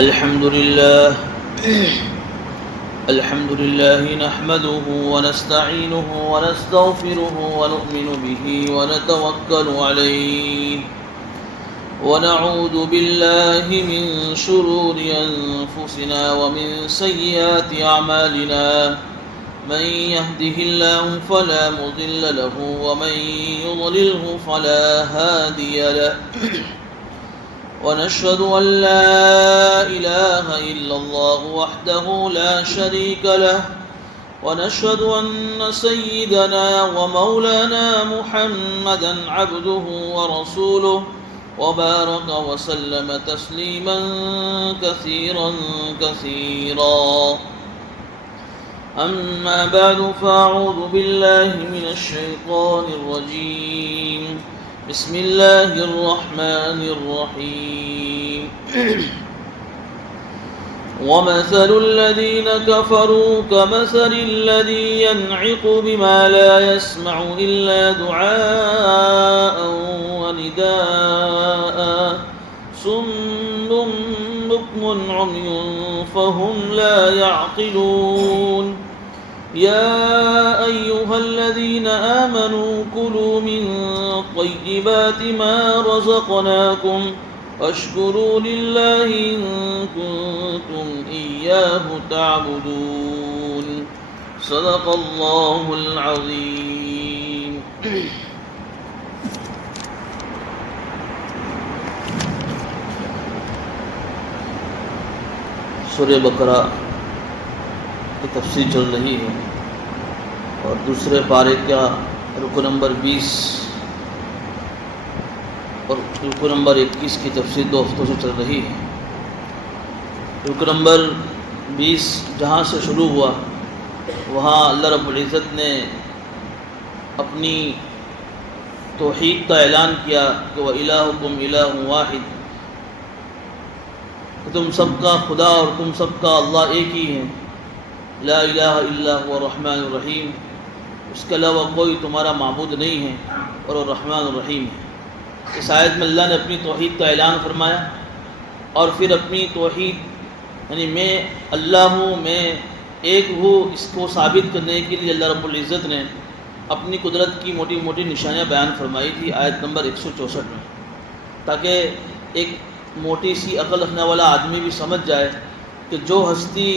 الحمد لله نحمده ونستعينه ونستغفره ونؤمن به ونتوكل عليه ونعوذ بالله من شرور أنفسنا ومن سيئات أعمالنا من يهده الله فلا مضل له ومن يضلله فلا هادي له ونشهد أن لا إله إلا الله وحده لا شريك له ونشهد أن سيدنا ومولانا محمدا عبده ورسوله وبارك وسلم تسليما كثيرا كثيرا أما بعد فأعوذ بالله من الشيطان الرجيم بسم الله الرحمن الرحيم ومثل الذين كفروا كمثل الذي ينعق بما لا يسمع إلا دعاء ونداء صم بكم عمي فهم لا يعقلون يا أيها الذين آمنوا كلوا من طيبات ما رزقناكم واشكروا لله إن كنتم إياه تعبدون صدق الله العظيم. سورہ بقرہ کی تفسیر چل رہی ہے اور دوسرے پارے کا رکو نمبر 20 اور رکو نمبر 21 کی تفسیر 2 ہفتوں سے چل رہی ہے. رکو نمبر 20 جہاں سے شروع ہوا وہاں اللہ رب العزت نے اپنی توحید کا اعلان کیا کہ وَإِلَٰهُكُمْ إِلَٰهٌ وَاحِدٌ، کہ تم سب کا خدا اور تم سب کا اللہ ایک ہی ہے. لا الہ الا هو الرحمن الرحیم، اس کے علاوہ کوئی تمہارا معبود نہیں ہے اور وہ رحمان الرحیم ہے. اس آیت میں اللہ نے اپنی توحید کا اعلان فرمایا اور پھر اپنی توحید یعنی میں اللہ ہوں، میں ایک ہوں، اس کو ثابت کرنے کے لیے اللہ رب العزت نے اپنی قدرت کی موٹی موٹی نشانیاں بیان فرمائی تھی آیت نمبر 164 میں، تاکہ ایک موٹی سی عقل رکھنے والا آدمی بھی سمجھ جائے کہ جو ہستی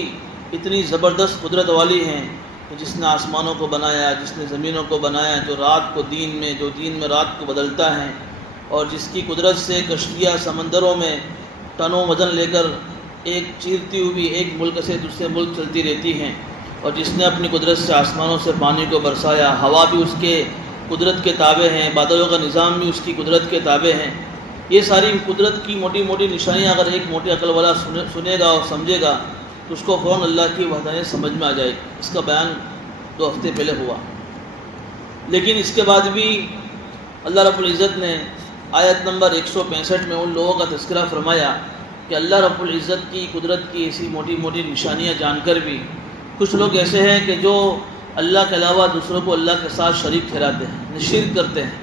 اتنی زبردست قدرت والی ہیں کہ جس نے آسمانوں کو بنایا، جس نے زمینوں کو بنایا، جو رات کو دین میں، جو دین میں رات کو بدلتا ہے، اور جس کی قدرت سے کشتیاں سمندروں میں ٹنوں وزن لے کر ایک چیرتی ہوئی ایک ملک سے دوسرے ملک چلتی رہتی ہیں، اور جس نے اپنی قدرت سے آسمانوں سے پانی کو برسایا، ہوا بھی اس کے قدرت کے تابع ہیں، بادلوں کا نظام بھی اس کی قدرت کے تابع ہیں. یہ ساری قدرت کی موٹی موٹی نشانیاں اگر ایک موٹی عقل والا سنے گا اور سمجھے گا تو اس کو فوراً اللہ کی وحدانیت سمجھ میں آ جائے گی. اس کا بیان 2 ہفتے پہلے ہوا. لیکن اس کے بعد بھی اللہ رب العزت نے آیت نمبر 165 میں ان لوگوں کا تذکرہ فرمایا کہ اللہ رب العزت کی قدرت کی ایسی موٹی موٹی نشانیاں جان کر بھی کچھ لوگ ایسے ہیں کہ جو اللہ کے علاوہ دوسروں کو اللہ کے ساتھ شریک ٹھہراتے ہیں، شرک کرتے ہیں،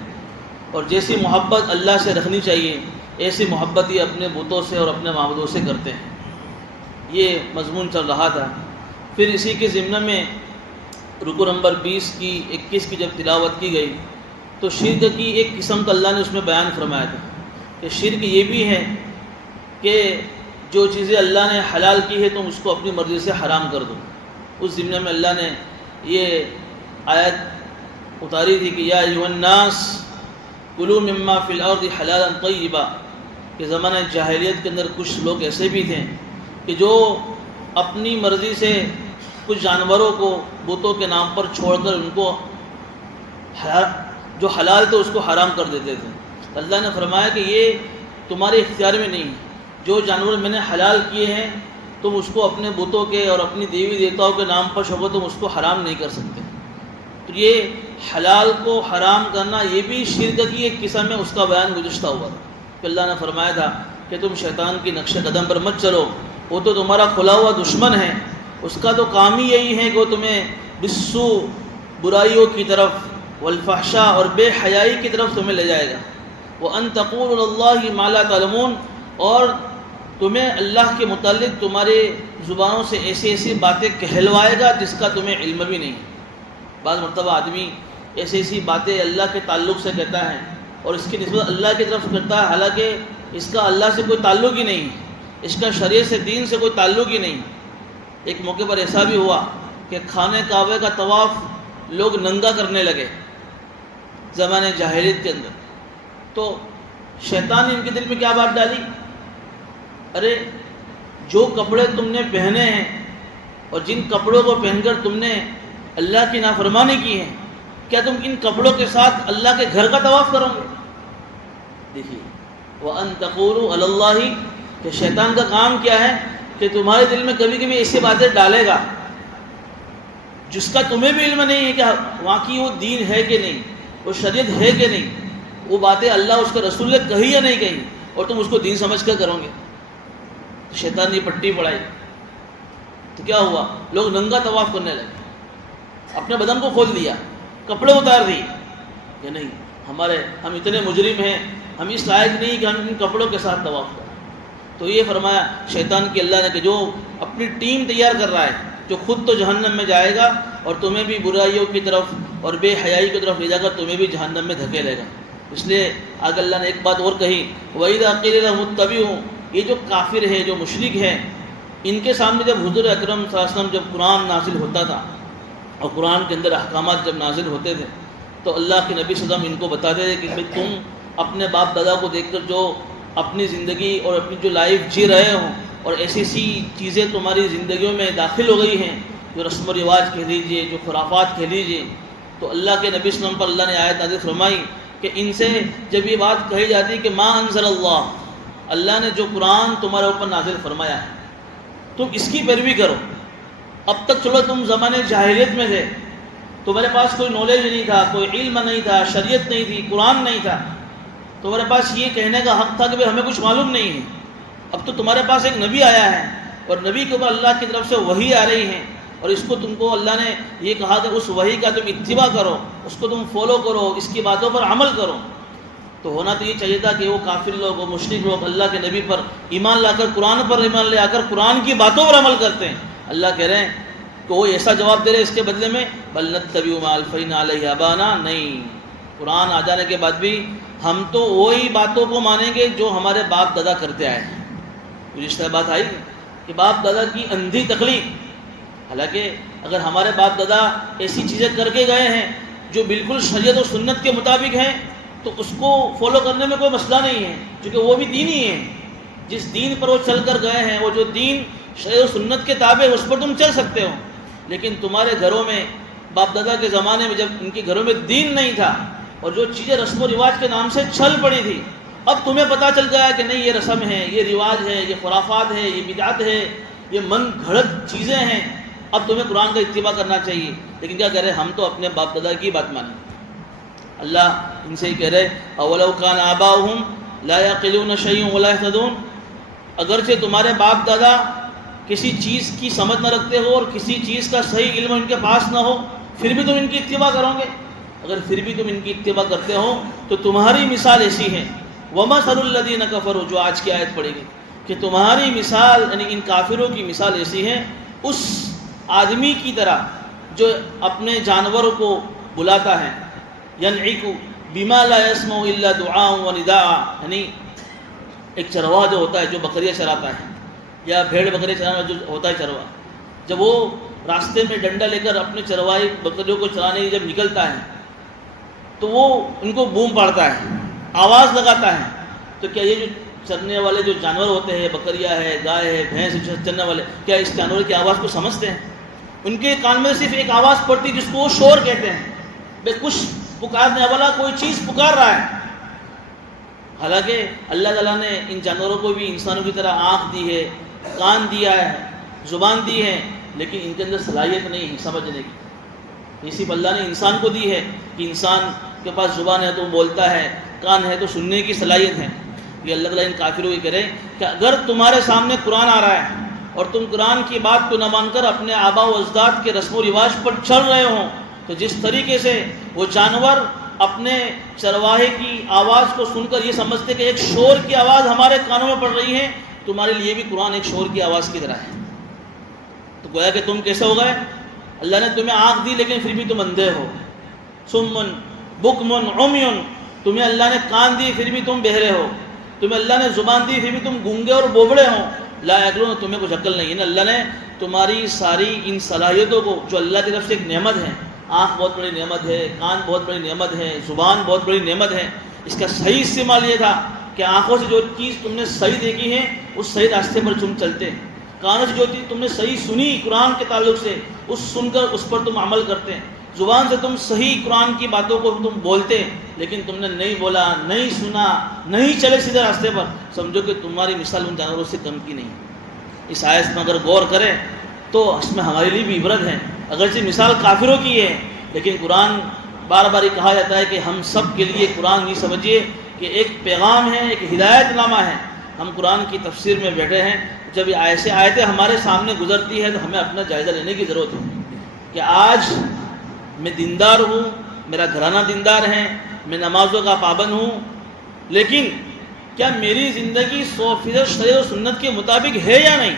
اور جیسی محبت اللہ سے رکھنی چاہیے ایسی محبت یہ اپنے بتوں سے اور اپنے معبودوں سے کرتے ہیں. یہ مضمون چل رہا تھا. پھر اسی کے ضمن میں رکو نمبر 20 کی 21 کی جب تلاوت کی گئی تو شرک کی ایک قسم کا اللہ نے اس میں بیان فرمایا تھا کہ شرک یہ بھی ہے کہ جو چیزیں اللہ نے حلال کی ہے تم اس کو اپنی مرضی سے حرام کر دو. اس ضمن میں اللہ نے یہ آیت اتاری تھی کہ یا ایھا الناس کلوا مما فی الارض حلالا طیبا، کہ زمانہ جاہلیت کے اندر کچھ لوگ ایسے بھی تھے کہ جو اپنی مرضی سے کچھ جانوروں کو بتوں کے نام پر چھوڑ کر ان کو جو حلال تھے اس کو حرام کر دیتے تھے. اللہ نے فرمایا کہ یہ تمہارے اختیار میں نہیں ہے، جو جانور میں نے حلال کیے ہیں تم اس کو اپنے بتوں کے اور اپنی دیوی دیوتاؤں کے نام پر چھوڑو، تم اس کو حرام نہیں کر سکتے. تو یہ حلال کو حرام کرنا یہ بھی شرک کی ایک قسم ہے. اس کا بیان گزشتہ ہوا تھا کہ اللہ نے فرمایا تھا کہ تم شیطان کی نقش قدم پر مت چلو، وہ تو تمہارا کھلا ہوا دشمن ہے، اس کا تو کام ہی یہی ہے کہ وہ تمہیں بالسو برائیوں کی طرف والفحشاء اور بے حیائی کی طرف تمہیں لے جائے گا. وَأَن تَقُولُوا عَلَى اللَّهِ مَا لَا تَعْلَمُونَ، اور تمہیں اللہ کے متعلق تمہارے زبانوں سے ایسی ایسی باتیں کہلوائے گا جس کا تمہیں علم بھی نہیں. بعض مرتبہ آدمی ایسی ایسی باتیں اللہ کے تعلق سے کہتا ہے اور اس کی نسبت اللہ کی طرف کرتا ہے، حالانکہ اس کا اللہ سے کوئی تعلق ہی نہیں، اس کا شریعت سے، دین سے کوئی تعلق ہی نہیں. ایک موقع پر ایسا بھی ہوا کہ خانہ کعبہ کا طواف لوگ ننگا کرنے لگے زمانے جاہلیت کے اندر. تو شیطان نے ان کے دل میں کیا بات ڈالی، ارے جو کپڑے تم نے پہنے ہیں اور جن کپڑوں کو پہن کر تم نے اللہ کی نافرمانی کی ہے، کیا تم ان کپڑوں کے ساتھ اللہ کے گھر کا طواف کرو گے؟ دیکھیے، وَأَن تَقُولُوا عَلَى اللَّهِ، کہ شیطان کا کام کیا ہے کہ تمہارے دل میں کبھی کبھی ایسی باتیں ڈالے گا جس کا تمہیں بھی علم نہیں ہے کہ واقعی وہ دین ہے کہ نہیں، وہ شریعت ہے کہ نہیں، وہ باتیں اللہ اس کے رسول نے کہی یا نہیں کہی، اور تم اس کو دین سمجھ کر کرو گے. تو شیطان نے پٹی پڑھائی تو کیا ہوا، لوگ ننگا طواف کرنے لگے، اپنے بدن کو کھول دیا، کپڑے اتار دیے کہ نہیں، ہم اتنے مجرم ہیں، ہم اس لائق نہیں کہ ہم ان کپڑوں کے ساتھ طواف کریں. تو یہ فرمایا شیطان کی اللہ نے کہ جو اپنی ٹیم تیار کر رہا ہے، جو خود تو جہنم میں جائے گا اور تمہیں بھی برائیوں کی طرف اور بے حیائی کی طرف لے جا کر تمہیں بھی جہنم میں دھکیلے گا. اس لیے آگے اللہ نے ایک بات اور کہی، وَإِذَا قِيلَ لَهُمُ اتَّبِعُوا، یہ جو کافر ہے، جو مشرک ہے، ان کے سامنے جب حضور اکرم صلی اللہ علیہ وسلم جب قرآن نازل ہوتا تھا اور قرآن کے اندر احکامات جب نازل ہوتے تھے تو اللہ کے نبی صلی اللہ علیہ وسلم ان کو بتاتے تھے کہ بھئی تم اپنے باپ دادا کو دیکھ کر جو اپنی زندگی اور اپنی جو لائف جی رہے ہوں اور ایسی ایسی چیزیں تمہاری زندگیوں میں داخل ہو گئی ہیں، جو رسم و رواج کہہ لیجیے، جو خرافات کہہ لیجیے، تو اللہ کے نبی صلی اللہ علیہ وسلم پر اللہ نے آیت نازل فرمائی کہ ان سے جب یہ بات کہی جاتی کہ ما انزل اللہ نے جو قرآن تمہارے اوپر نازل فرمایا ہے تم اس کی پیروی کرو. اب تک چلو تم زمانے جاہلیت میں تھے، تمہارے پاس کوئی نالج نہیں تھا، کوئی علم نہیں تھا، شریعت نہیں تھی، قرآن نہیں تھا، تمہارے پاس یہ کہنے کا حق تھا کہ بھئی ہمیں کچھ معلوم نہیں ہے. اب تو تمہارے پاس ایک نبی آیا ہے اور نبی کے اوپر اللہ کی طرف سے وحی آ رہی ہے اور اس کو تم کو اللہ نے یہ کہا کہ اس وحی کا تم اتباع کرو، اس کو تم فالو کرو، اس کی باتوں پر عمل کرو. تو ہونا تو یہ چاہیے تھا کہ وہ کافر لوگ، وہ مشرک لوگ اللہ کے نبی پر ایمان لا کر، قرآن پر ایمان لے آ کر قرآن کی باتوں پر عمل کرتے ہیں. اللہ کہہ رہے ہیں کہ وہ ایسا جواب دے رہے اس کے بدلے میں، بل نتبع ما الفینا علیہ آبانا، نہیں، قرآن آ جانے کے بعد بھی ہم تو وہی باتوں کو مانیں گے جو ہمارے باپ دادا کرتے آئے ہیں. گزشتہ بات آئی کہ باپ دادا کی اندھی تقلید، حالانکہ اگر ہمارے باپ دادا ایسی چیزیں کر کے گئے ہیں جو بالکل شریعت و سنت کے مطابق ہیں تو اس کو فالو کرنے میں کوئی مسئلہ نہیں ہے، کیونکہ وہ بھی دین ہی ہے. جس دین پر وہ چل کر گئے ہیں، وہ جو دین شریعت و سنت کے تابع اس پر تم چل سکتے ہو. لیکن تمہارے گھروں میں باپ دادا کے زمانے میں جب ان کے گھروں میں دین نہیں تھا اور جو چیزیں رسم و رواج کے نام سے چھل پڑی تھی، اب تمہیں پتہ چل گیا کہ نہیں، یہ رسم ہے، یہ رواج ہے، یہ خرافات ہے، یہ بدعت ہے، یہ من گھڑت چیزیں ہیں، اب تمہیں قرآن کا اتباع کرنا چاہیے. لیکن کیا کہہ رہے ہیں، ہم تو اپنے باپ دادا کی بات مانیں. اللہ ان سے ہی کہہ رہے اولو کان آباؤہم لا یعقلون شیئا ولا یہتدون، اگرچہ تمہارے باپ دادا کسی چیز کی سمجھ نہ رکھتے ہو اور کسی چیز کا صحیح علم ان کے پاس نہ ہو، پھر بھی تم ان کی اتباع کرو گے. اگر پھر بھی تم ان کی اتباع کرتے ہو تو تمہاری مثال ایسی ہے، وَمَثَلُ الَّذِينَ كَفَرُوا، جو آج کی آیت پڑھے گی کہ تمہاری مثال، یعنی ان کافروں کی مثال ایسی ہے اس آدمی کی طرح جو اپنے جانوروں کو بلاتا ہے، يَنْعِكُ بِمَا لَا يَسْمَعُ إِلَّا دُعَاءً وَنِدَاءً، یعنی ایک چرواہا جو ہوتا ہے جو بکریاں چراتا ہے یا بھیڑ بکریاں چرانا جو ہوتا ہے چرواہا، جب وہ راستے میں ڈنڈا لے کر اپنے چرواہی بکریوں کو چرانے کی جب نکلتا ہے تو وہ ان کو بوم پاڑتا ہے، آواز لگاتا ہے. تو کیا یہ جو چرنے والے جو جانور ہوتے ہیں، بکریاں ہے، گائے ہے، بھینس، چرنے والے، کیا اس جانور کی آواز کو سمجھتے ہیں؟ ان کے کان میں صرف ایک آواز پڑتی جس کو وہ شور کہتے ہیں، بے کچھ پکارنے والا کوئی چیز پکار رہا ہے. حالانکہ اللہ تعالیٰ نے ان جانوروں کو بھی انسانوں کی طرح آنکھ دی ہے، کان دیا ہے، زبان دی ہے، لیکن ان کے اندر صلاحیت نہیں ہے سمجھنے کی. یہ صرف اللہ نے انسان کو دی ہے کہ انسان کے پاس زبان ہے تو بولتا ہے، کان ہے تو سننے کی صلاحیت ہے. یہ اللہ تعالیٰ ان کافروں کی کرے کہ اگر تمہارے سامنے قرآن آ رہا ہے اور تم قرآن کی بات کو نہ مان کر اپنے آبا و اجداد کے رسم و رواج پر چل رہے ہوں، تو جس طریقے سے وہ جانور اپنے چرواہے کی آواز کو سن کر یہ سمجھتے کہ ایک شور کی آواز ہمارے کانوں میں پڑ رہی ہے، تمہارے لیے بھی قرآن ایک شور کی آواز کی طرح ہے۔ تو گویا کہ تم کیسے ہو گئے؟ اللہ نے تمہیں آنکھ دی لیکن پھر بھی تم اندھے ہو۔ سمن بکمن عمیٌ، تمہیں اللہ نے کان دی پھر بھی تم بہرے ہو۔ تمہیں اللہ نے زبان دی پھر بھی تم گونگے اور بوبڑے ہو۔ لا یعقلون، تمہیں کچھ عقل نہیں ہے۔ اللہ نے تمہاری ساری ان صلاحیتوں کو جو اللہ کی طرف سے ایک نعمت ہے، آنکھ بہت بڑی نعمت ہے، کان بہت بڑی نعمت ہے، زبان بہت بڑی نعمت ہے، اس کا صحیح استعمال یہ تھا کہ آنکھوں سے جو چیز تم نے صحیح دیکھی ہے اس صحیح راستے پر تم چلتے، کانوں سے جو چیز تم نے صحیح سنی قرآن کے تعلق سے اس سن کر اس پر تم عمل کرتے، زبان سے تم صحیح قرآن کی باتوں کو تم بولتے، لیکن تم نے نہیں بولا، نہیں سنا، نہیں چلے سیدھے راستے پر، سمجھو کہ تمہاری مثال ان جانوروں سے کم کی نہیں۔ اس آیت میں اگر غور کریں تو اس میں ہمارے لیے بھی عبرت ہے، اگرچہ مثال کافروں کی ہے، لیکن قرآن بار بار یہ کہا جاتا ہے کہ ہم سب کے لیے قرآن یہ سمجھیے کہ ایک پیغام ہے، ایک ہدایت نامہ ہے۔ ہم قرآن کی تفسیر میں بیٹھے ہیں، جب یہ ایسے آیتیں ہمارے سامنے گزرتی ہے تو ہمیں اپنا جائزہ لینے کی ضرورت ہے کہ آج میں دیندار ہوں، میرا گھرانہ دیندار ہے، میں نمازوں کا پابند ہوں، لیکن کیا میری زندگی 100% شریعت و سنت کے مطابق ہے یا نہیں؟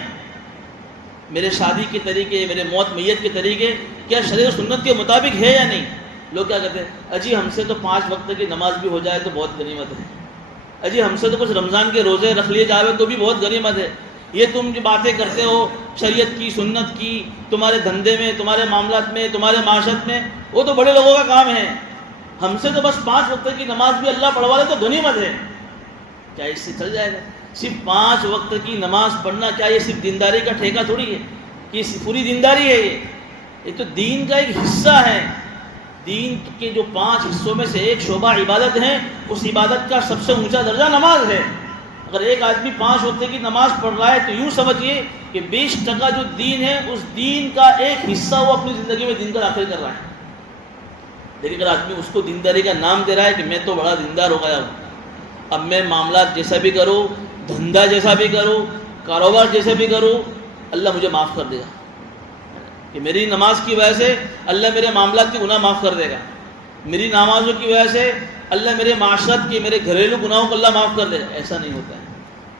میرے شادی کے طریقے، میرے موت میت کے طریقے کیا شریعت و سنت کے مطابق ہے یا نہیں؟ لوگ کیا کہتے ہیں، اجی ہم سے تو 5 وقت کی نماز بھی ہو جائے تو بہت غنیمت ہے، اجی ہم سے تو کچھ رمضان کے روزے رکھ لیے جاوے تو بھی بہت غنیمت ہے۔ یہ تم جو باتیں کرتے ہو شریعت کی، سنت کی، تمہارے دھندے میں، تمہارے معاملات میں، تمہارے معاشرت میں، وہ تو بڑے لوگوں کا کام ہے، ہم سے تو بس 5 وقت کی نماز بھی اللہ پڑھوا لے تو غنیمت ہے۔ کیا اس سے چل جائے گا؟ صرف 5 وقت کی نماز پڑھنا کیا یہ صرف دینداری کا ٹھیکہ تھوڑی ہے کہ پوری دینداری ہے؟ یہ تو دین کا ایک حصہ ہے۔ دین کے جو 5 حصوں میں سے ایک شعبہ عبادت ہے، اس عبادت کا سب سے اونچا درجہ نماز ہے۔ اگر ایک آدمی 5 وقت کی نماز پڑھ رہا ہے تو یوں سمجھیے کہ 20% جو دین ہے اس دین کا ایک حصہ وہ اپنی زندگی میں دین کا داخل کر رہا ہے۔ لیکن اگر آدمی اس کو دینداری کا نام دے رہا ہے کہ میں تو بڑا دیندار ہو گیا ہوں، اب میں معاملات جیسا بھی کروں، دھندا جیسا بھی کروں، کاروبار جیسے بھی کروں، اللہ مجھے معاف کر دے گا، کہ میری نماز کی وجہ سے اللہ میرے معاملات کے گناہ معاف کر دے گا، میری نمازوں کی وجہ سے اللہ میرے معاشرت کی، میرے گھریلو گناہوں کو اللہ معاف کر دے گا۔ ایسا نہیں ہوتا ہے۔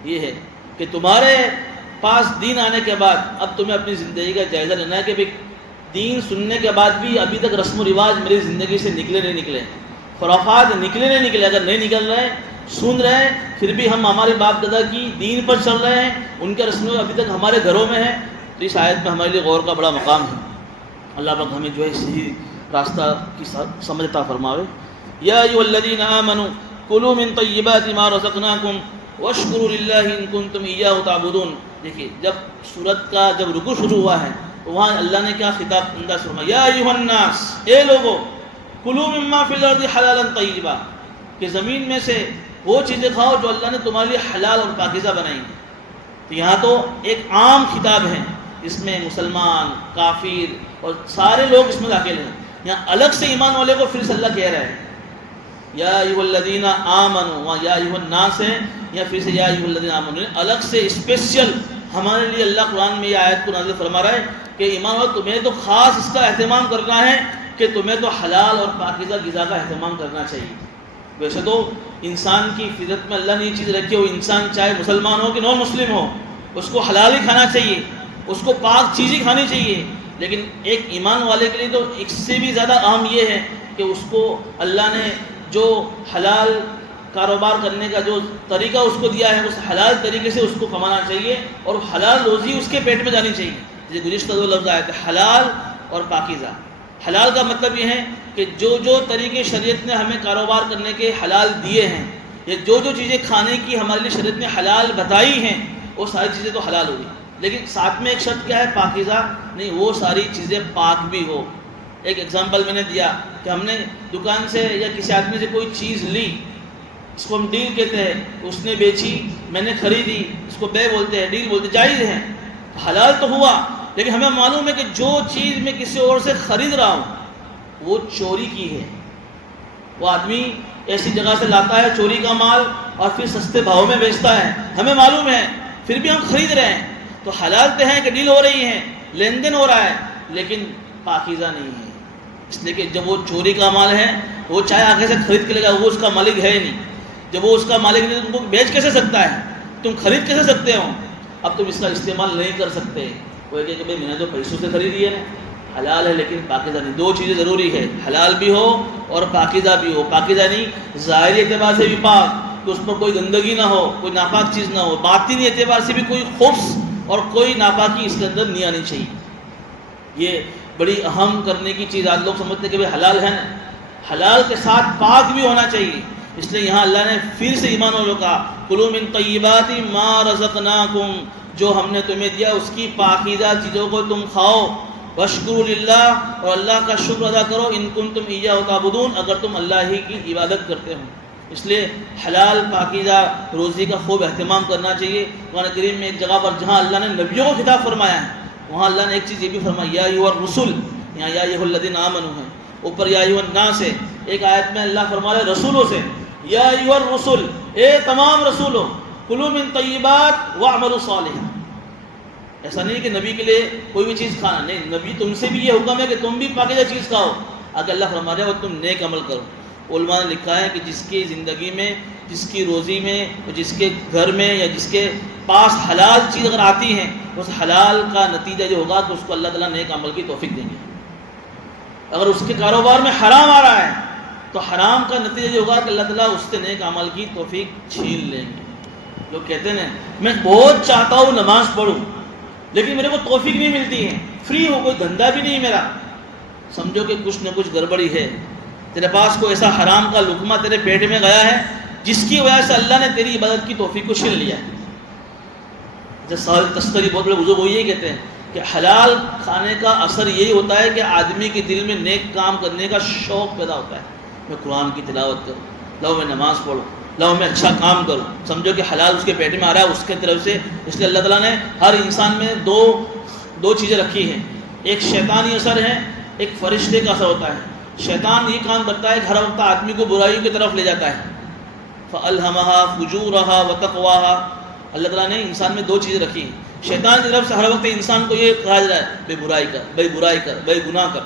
یہ ہے کہ تمہارے پاس دین آنے کے بعد اب تمہیں اپنی زندگی کا جائزہ لینا ہے کہ بھئی دین سننے کے بعد بھی ابھی تک رسم و رواج میری زندگی سے نکلے نہیں نکلے، خرافات نکلے نہیں نکلے۔ اگر نہیں نکل رہے، سن رہے ہیں، پھر بھی ہم ہمارے باپ دادا کی دین پر چل رہے ہیں، ان کے رسم ابھی تک ہمارے گھروں میں ہیں، تو اس آیت میں ہمارے لیے غور کا بڑا مقام ہے۔ اللہ پاک ہمیں جو ہے صحیح راستہ کی سمجھ عطا فرماوے۔ یا ایھا الذین آمنوا کلوا من طیبات ما رزقناکم واشکروا للہ ان کنتم ایاہ تعبدون۔ دیکھیے جب سورت کا جب رکوع شروع ہوا ہے تو وہاں اللہ نے کیا خطاب انداز فرمایا، یا ایھا الناس، اے لوگو، کلوا مما فی الارض حلالا طیبا، کہ زمین میں سے وہ چیزیں کھاؤ جو اللہ نے تمہارے لیے حلال اور پاکیزہ بنائی ہیں۔ تو یہاں تو ایک عام خطاب ہے، اس میں مسلمان، کافر اور سارے لوگ اس میں داخل ہیں۔ یہاں الگ سے ایمان والے کو پھر سے اللہ کہہ رہا ہے یا ایھا الذین آمنوا، وہاں یا ایھا الناس ہے، یا پھر سے یا ایھا الذین آمنوا، الگ سے اسپیشل ہمارے لیے اللہ قرآن میں یہ آیت کو نازل فرما رہا ہے کہ ایمان والے تمہیں تو خاص اس کا اہتمام کرنا ہے کہ تمہیں تو حلال اور پاکیزہ غذا کا اہتمام کرنا چاہیے۔ ویسے تو انسان کی فطرت میں اللہ نے یہ چیز رکھی ہو، انسان چاہے مسلمان ہو کہ نان مسلم ہو، اس کو حلال ہی کھانا چاہیے، اس کو پاک چیز ہی کھانی چاہیے، لیکن ایک ایمان والے کے لیے تو اس سے بھی زیادہ اہم یہ ہے کہ اس کو اللہ نے جو حلال کاروبار کرنے کا جو طریقہ اس کو دیا ہے اس حلال طریقے سے اس کو کمانا چاہیے، اور حلال روزی اس کے پیٹ میں جانی چاہیے۔ جیسے گزشتہ دو لفظ آئے تھے حلال اور پاکیزہ۔ حلال کا مطلب یہ ہے کہ جو جو طریقے شریعت نے ہمیں کاروبار کرنے کے حلال دیے ہیں، یا جو جو چیزیں کھانے کی ہمارے لیے شریعت نے حلال بتائی ہیں، وہ ساری چیزیں تو حلال ہوگی، لیکن ساتھ میں ایک شرط کیا ہے، پاکیزہ نہیں، وہ ساری چیزیں پاک بھی ہو۔ ایک ایگزامپل میں نے دیا کہ ہم نے دکان سے یا کسی آدمی سے کوئی چیز لی، اس کو ہم ڈیل کہتے ہیں، اس نے بیچی، میں نے خریدی، اس کو بے بولتے ہیں، ڈیل بولتے ہیں، جائز ہے، حلال تو ہوا، لیکن ہمیں معلوم ہے کہ جو چیز میں کسی اور سے خرید رہا ہوں وہ چوری کی ہے۔ وہ آدمی ایسی جگہ سے لاتا ہے چوری کا مال اور پھر سستے بھاؤ میں بیچتا ہے، ہمیں معلوم ہے، پھر بھی ہم خرید رہے ہیں، تو حلال تو ہے کہ ڈیل ہو رہی ہے، لین دین ہو رہا ہے، لیکن پاکیزہ نہیں ہے، اس لیے کہ جب وہ چوری کا مال ہے وہ چاہے آگے سے خرید کے لے گا، وہ اس کا مالک ہے نہیں، جب وہ اس کا مالک نہیں تو ان کو بیچ کیسے سکتا ہے؟ تم خرید کیسے سکتے ہو؟ اب تم اس کا استعمال نہیں کر سکتے. کوئی کہ بھائی میں نے تو پیسوں سے خریدی ہے، حلال ہے لیکن پاکیزہ نہیں. دو چیزیں ضروری ہے، حلال بھی ہو اور پاکیزہ بھی ہو. پاکیزہ نہیں ظاہری اعتبار سے بھی پاک کہ اس پر کوئی گندگی نہ ہو، کوئی ناپاک چیز نہ ہو. باطنی اعتبار سے بھی کوئی خبث اور کوئی ناپاکی اس کے اندر نہیں آنی چاہیے. یہ بڑی اہم کرنے کی چیز. آج لوگ سمجھتے ہیں کہ بھائی حلال ہے نا، حلال کے ساتھ پاک بھی ہونا چاہیے. اس لیے یہاں اللہ نے پھر سے ایمان والوں کا کلوا من طیبات ما رزقناکم، جو ہم نے تمہیں دیا اس کی پاکیزہ چیزوں کو تم کھاؤ. واشکروا للہ، اور اللہ کا شکر ادا کرو. ان کنتم ایاہ تعبدون، اگر تم اللہ ہی کی عبادت کرتے ہو. اس لیے حلال پاکیزہ روزی کا خوب اہتمام کرنا چاہیے. قرآن کریم میں ایک جگہ پر جہاں اللہ نے نبیوں کو خطاب فرمایا ہے، وہاں اللہ نے ایک چیز یہ بھی فرمائی، یا ایھا الرسل، یہاں یا ایھا الذین آمنوا ہے، اوپر یا ایھا الناس ہے. ایک آیت میں اللہ فرما رہے رسولوں سے، یا ایھا الرسل، اے تمام رسولوں، کلوا من طیبات واعملوا صالحا. ایسا نہیں کہ نبی کے لیے کوئی بھی چیز کھانا نہیں، نبی تم سے بھی یہ حکم ہے کہ تم بھی پاکیزہ چیز کھاؤ. آگے اللہ فرما رہے اور تم نیک عمل کرو. علماء نے لکھا ہے کہ جس کی زندگی میں، جس کی روزی میں، جس کے گھر میں یا جس کے پاس حلال چیز اگر آتی ہیں، اس حلال کا نتیجہ جو ہوگا تو اس کو اللہ تعالیٰ نیک عمل کی توفیق دیں گے. اگر اس کے کاروبار میں حرام آ رہا ہے تو حرام کا نتیجہ جو ہوگا کہ اللہ تعالیٰ اس سے نیک عمل کی توفیق چھین لیں گے. لوگ کہتے ہیں میں بہت چاہتا ہوں نماز پڑھوں لیکن میرے کو توفیق نہیں ملتی ہے، فری ہو، کوئی دھندا بھی نہیں میرا. سمجھو کہ کچھ نہ کچھ گڑبڑی ہے. تیرے پاس کوئی ایسا حرام کا لقمہ تیرے پیٹ میں گیا ہے جس کی وجہ سے اللہ نے تیری عبادت کی توفیق کو چھین لیا ہے. جیسے سال تستری بہت بڑے بزرگ وہ یہی کہتے ہیں کہ حلال کھانے کا اثر یہی ہوتا ہے کہ آدمی کے دل میں نیک کام کرنے کا شوق پیدا ہوتا ہے. میں قرآن کی تلاوت کروں، لاؤ میں نماز پڑھوں، لاؤ میں اچھا کام کروں. سمجھو کہ حلال اس کے پیٹ میں آ رہا ہے اس کے طرف سے. اس لیے اللہ تعالیٰ نے ہر انسان میں دو چیزیں رکھی ہیں، ایک شیطانی اثر ہے، ایک فرشتے کا اثر ہوتا ہے. شیطان یہ کام کرتا ہے کہ ہر وقت آدمی کو برائیوں کی طرف لے جاتا ہے. فَأَلْهَمَهَا فُجُورَهَا وَتَقْوَاهَا. اللہ تعالیٰ نے انسان میں دو چیزیں رکھی ہیں. شیطان کی طرف سے ہر وقت انسان کو یہ کہا جا رہا ہے بے برائی کر، بے برائی کر، بے گناہ کر.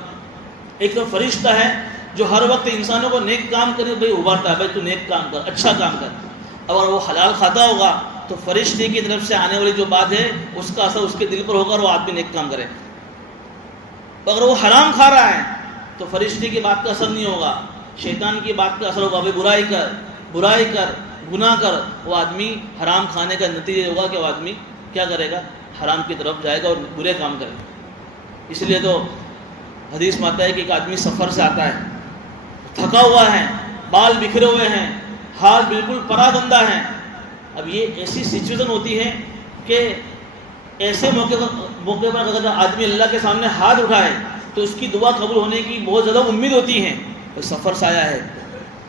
ایک تو فرشتہ ہے جو ہر وقت انسانوں کو نیک کام کرے بھائی ابھارتا ہے، بھائی تو نیک کام کر، اچھا کام کر. اگر وہ حلال کھاتا ہوگا تو فرشتے کی طرف سے آنے والی جو بات ہے اس کا اثر اس کے دل پر ہوگا اور وہ آدمی نیک کام کرے. اگر وہ حرام کھا رہا ہے تو فرشتے کی بات کا اثر نہیں ہوگا، شیطان کی بات کا اثر ہوگا، بھائی برائی کر، گناہ کر. وہ آدمی حرام کھانے کا نتیجہ ہوگا کہ وہ آدمی کیا کرے گا، حرام کی طرف جائے گا اور برے کام کرے گا. اس لیے تو حدیث میں آتا ہے کہ ایک آدمی سفر سے آتا ہے، تھکا ہوا ہے، بال بکھرے ہوئے ہیں، ہاتھ بالکل پرا گندہ ہیں. اب یہ ایسی سچویشن ہوتی ہے کہ ایسے موقع پر اگر آدمی اللہ کے سامنے ہاتھ اٹھائے تو اس کی دعا قبول ہونے کی بہت زیادہ امید ہوتی ہے. کوئی سفر سے آیا ہے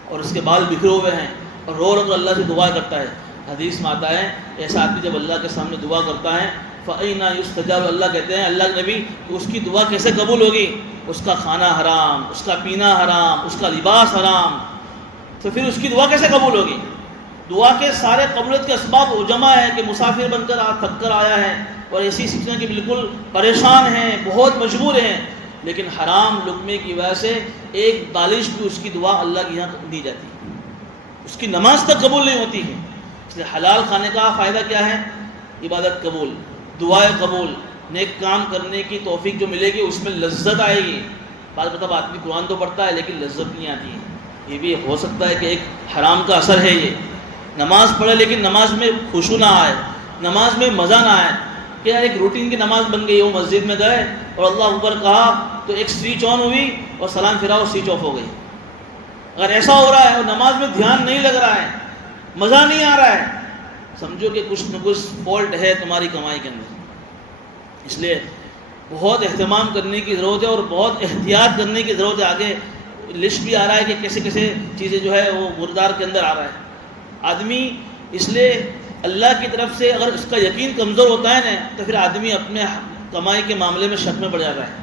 اور اس کے بال بکھرے ہوئے ہیں اور رو کر اللہ سے دعا کرتا ہے. حدیث میں آتا ہے ایسا آدمی جب اللہ کے سامنے دعا کرتا ہے فَأَيْنَا يُسْتَجَابُ، اللہ کہتے ہیں اللہ کے نبی اس کی دعا کیسے قبول ہوگی؟ اس کا کھانا حرام، اس کا پینا حرام، اس کا لباس حرام، تو پھر اس کی دعا کیسے قبول ہوگی؟ دعا کے سارے قبولیت کے اسباب جمع ہے کہ مسافر بن کر تھک کر آیا ہے اور ایسی سچویشن کہ بالکل پریشان ہیں، بہت مجبور ہیں، لیکن حرام لقمے کی وجہ سے ایک بالش بھی اس کی دعا اللہ کے یہاں دی جاتی ہے، اس کی نماز تک قبول نہیں ہوتی ہے. اس لیے حلال کھانے کا فائدہ کیا ہے؟ عبادت قبول، دعائیں قبول، نیک کام کرنے کی توفیق جو ملے گی اس میں لذت آئے گی. بعض مطلب آدمی قرآن تو پڑھتا ہے لیکن لذت نہیں آتی ہے. یہ بھی ہو سکتا ہے کہ ایک حرام کا اثر ہے. یہ نماز پڑھے لیکن نماز میں خوشو نہ آئے، نماز میں مزہ نہ آئے، کہ یار ایک روٹین کی نماز بن گئی. وہ مسجد میں گئے اور اللہ اکبر کہا تو ایک سوئچ آن ہوئی اور سلام پھرا اور سوئچ آف ہو گئی. اگر ایسا ہو رہا ہے اور نماز میں دھیان نہیں لگ رہا ہے، مزہ نہیں آ رہا ہے، سمجھو کہ کچھ نہ کچھ فالٹ ہے تمہاری کمائی کے اندر. اس لیے بہت اہتمام کرنے کی ضرورت ہے اور بہت احتیاط کرنے کی ضرورت ہے. آگے لسٹ بھی آ رہا ہے کہ کیسے کیسے چیزیں جو ہے وہ مردار کے اندر آ رہا ہے. آدمی اس لیے اللہ کی طرف سے اگر اس کا یقین کمزور ہوتا ہے نا تو پھر آدمی اپنے کمائی کے معاملے میں شک میں پڑ جاتا ہے.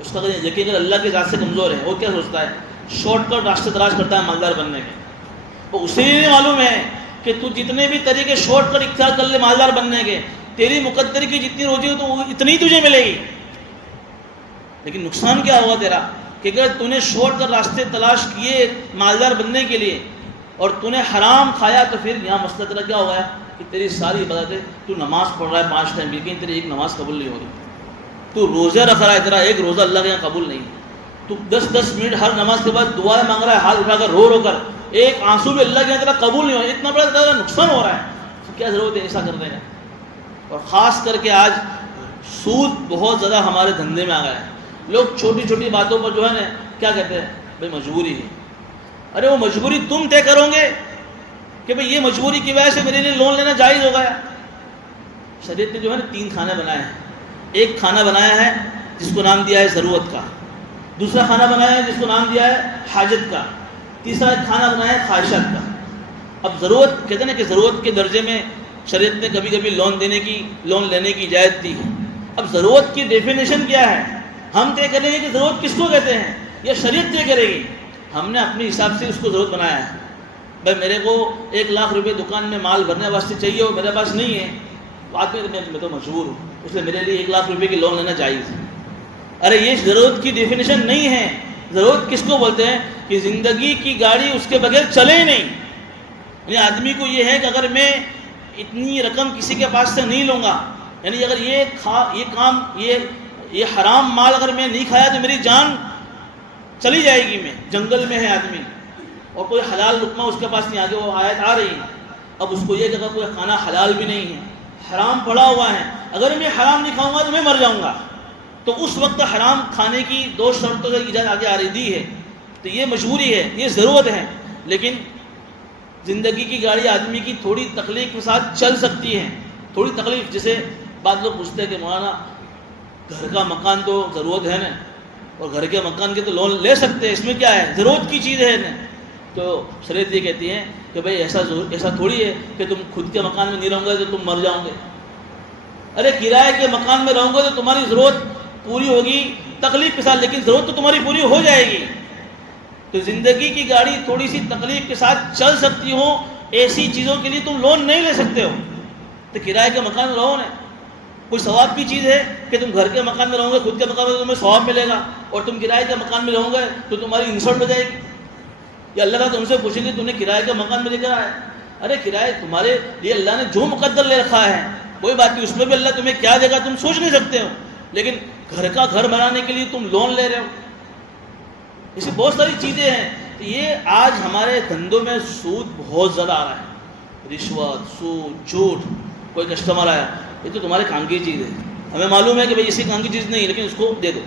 اس کا یقین اگر اللہ کی ذات سے کمزور ہے، وہ کیا سوچتا ہے؟ شارٹ کٹ راستے تلاش کرتا ہے مالدار بننے کے. وہ اسے نہیں معلوم ہے کہ تو جتنے بھی طریقے شارٹ کٹ اختیار کر لے مالدار بننے کے، تیری مقدر کی جتنی روزی ہو تو وہ اتنی تجھے ملے گی. لیکن نقصان کیا ہوگا تیرا کہ اگر تو نے شارٹ کٹ راستے تلاش کیے مالدار بننے کے لیے اور تو نے حرام کھایا تو پھر یہاں مسئلہ تیرا کیا ہوگا؟ کہ تیری ساری عبادتیں، تو نماز پڑھ رہا ہے 5 ٹائم، لیکن تیری ایک نماز قبول نہیں ہو رہی، تو روزہ رکھ رہا ہے، تیرا ایک روزہ اللہ کے یہاں قبول نہیں، تو 10 منٹ ہر نماز کے بعد دعائیں مانگ رہا ہے، ہاتھ اٹھا کر رو کر، ایک آنسو بھی اللہ کے یہاں تیرا قبول نہیں ہو رہا، اتنا بڑا تیرا نقصان ہو رہا ہے، تو کیا ضرورت ہے ایسا کرنے کا؟ اور خاص کر کے آج سود بہت زیادہ ہمارے دھندے میں آ گیا ہے. لوگ چھوٹی چھوٹی باتوں پر جو ہے نا کیا کہتے ہیں، بھائی مجبوری ہے. ارے وہ مجبوری تم طے کرو گے کہ بھائی یہ مجبوری کی وجہ سے میرے لیے لون لینا جائز ہو گیا. شریعت نے جو ہے نا 3 کھانے بنائے ہیں. ایک کھانا بنایا ہے جس کو نام دیا ہے ضرورت کا، دوسرا کھانا بنایا ہے جس کو نام دیا ہے حاجت کا، تیسرا کھانا بنایا ہے خواہشات کا. اب ضرورت کہتے ہیں نا کہ ضرورت کے درجے میں شریعت نے کبھی کبھی لون لینے کی اجازت دی ہے. اب ضرورت کی ڈیفینیشن کیا ہے؟ ہم طے کریں گے کہ ضرورت کس کو کہتے ہیں، یا شریعت طے کرے گی. ہم نے اپنے حساب سے اس کو ضرورت بنایا ہے. بھائی میرے کو 1 لاکھ روپے دکان میں مال بھرنے واسطے چاہیے اور میرے پاس نہیں ہے، بعد میں تو مجبور ہوں، اس لیے میرے لیے 1 لاکھ روپے کی لون لینا جائز ہے. ارے یہ ضرورت کی ڈیفینیشن نہیں ہے. ضرورت کس کو بولتے ہیں کہ زندگی کی گاڑی اس کے بغیر چلے ہی نہیں. یعنی آدمی کو یہ ہے کہ اگر میں اتنی رقم کسی کے پاس سے نہیں لوں گا، یعنی اگر یہ حرام مال اگر میں نہیں کھایا تو میری جان چلی جائے گی. میں جنگل میں ہے آدمی اور کوئی حلال لقمہ اس کے پاس نہیں، آگے وہ آیت آ رہی ہے. اب اس کو یہ کہ کوئی کھانا حلال بھی نہیں ہے، حرام پڑا ہوا ہے، اگر میں حرام نہیں کھاؤں گا تو میں مر جاؤں گا. تو اس وقت حرام کھانے کی 2 شرطوں کی اجازت آگے آ رہی دی ہے. تو یہ مجبوری ہے، یہ ضرورت ہے. لیکن زندگی کی گاڑی آدمی کی تھوڑی تکلیف کے ساتھ چل سکتی ہے. تھوڑی تکلیف، جیسے بعض لوگ پوچھتے ہیں کہ مولانا گھر کا مکان تو ضرورت ہے نا، اور گھر کے مکان کے تو لون لے سکتے ہیں، اس میں کیا ہے، ضرورت کی چیز ہے نا. تو شریعت یہ کہتی ہے کہ بھائی ایسا تھوڑی ہے کہ تم خود کے مکان میں نہیں رہو گے تو تم مر جاؤ گے. ارے کرائے کے مکان میں رہو گے تو تمہاری ضرورت پوری ہوگی تکلیف کے ساتھ، لیکن ضرورت تو تمہاری پوری ہو جائے گی. تو زندگی کی گاڑی تھوڑی سی تکلیف کے ساتھ چل سکتی ہو، ایسی چیزوں کے لیے تم لون نہیں لے سکتے ہو. تو کرائے کے مکان میں رہو نا، کوئی ثواب کی چیز ہے کہ تم گھر کے مکان میں رہو گے، خود کے مکان میں تمہیں ثواب ملے گا، اور تم کرائے کے مکان میں رہو گے تو تمہاری انسلٹ ہو جائے گی. یا اللہ تعالیٰ تم سے پوچھیں گے تم نے کرائے کے مکان میں لے کر آیا. ارے کرائے تمہارے لیے اللہ نے جو مقدر لے رکھا ہے کوئی بات نہیں، اس میں بھی اللہ تمہیں کیا دے گا تم سوچ نہیں سکتے ہو. لیکن گھر کا گھر بنانے کے لیے تم لون لے رہے ہو. ایسی بہت ساری چیزیں ہیں. یہ آج ہمارے دھندوں میں سود بہت زیادہ آ رہا ہے، رشوت، سود، جھوٹ. کوئی کسٹمر آیا، یہ تو تمہارے کام کی چیز ہے، ہمیں معلوم ہے کہ بھائی اسی کام کی چیز نہیں، لیکن اس کو دے دو.